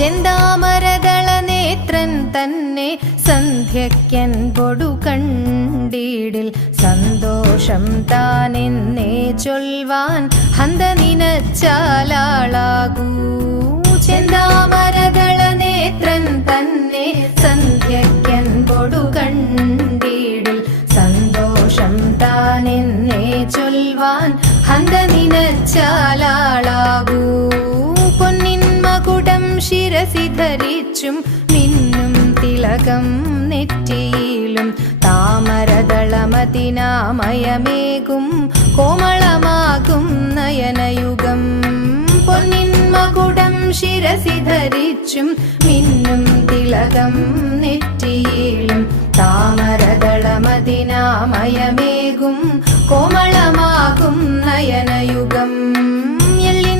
ചെന്താമരദള നേത്രൻ തന്നെ സന്ധ്യയ്ക്കൻ പൊടു കണ്ടീടിൽ സന്തോഷം താനെന്നേ ചൊൽവാൻ ഹന്ത നിനച്ചാലാളാകൂ. ചെന്താമരദള നേത്രൻ തന്നെ സന്ധ്യയ്ക്കൻ പൊടു കണ്ടീടിൽ സന്തോഷം താനെന്നേ ചൊൽവാൻ ഹന്ത നിനച്ചാലാളാകൂ. പൊന്നിൻ മകുടം ശിരസി ധരിച്ചും മിന്നും തിലകം നെറ്റിയിലും താമരദളമതിനാമയമേകും കോമളമാകും നയനയുഗം. പൊന്നിൻ മകുടം ശിരസി ധരിച്ചും മിന്നും തിലകം നെറ്റിയിലും താമരദളമതിനാമയമേകും കോമളമാകും നയനയുഗം. എല്ലിൻ